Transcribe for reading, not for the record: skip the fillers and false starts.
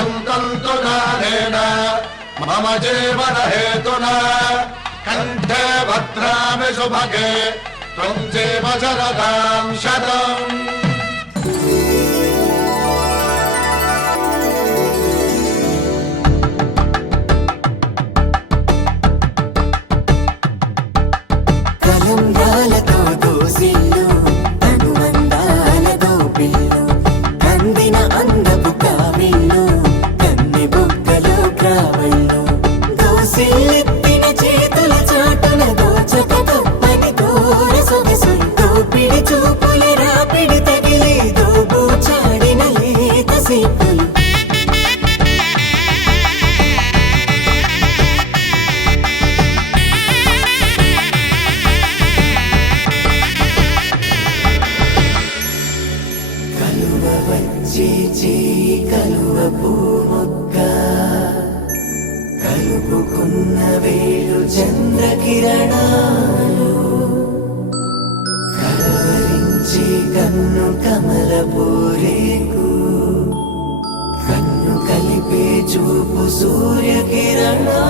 यन्तन्तुदानेन मम जीवन हेतुना कण्ठे भद्रामि शुभगे त्वं जीव शरदां शतम्। కలుపుకున్న వేలు చంద్రకిరణాలు కలవరించి కన్ను కమల పూరేకు కన్ను కలిపే చూపు సూర్యకిరణాలు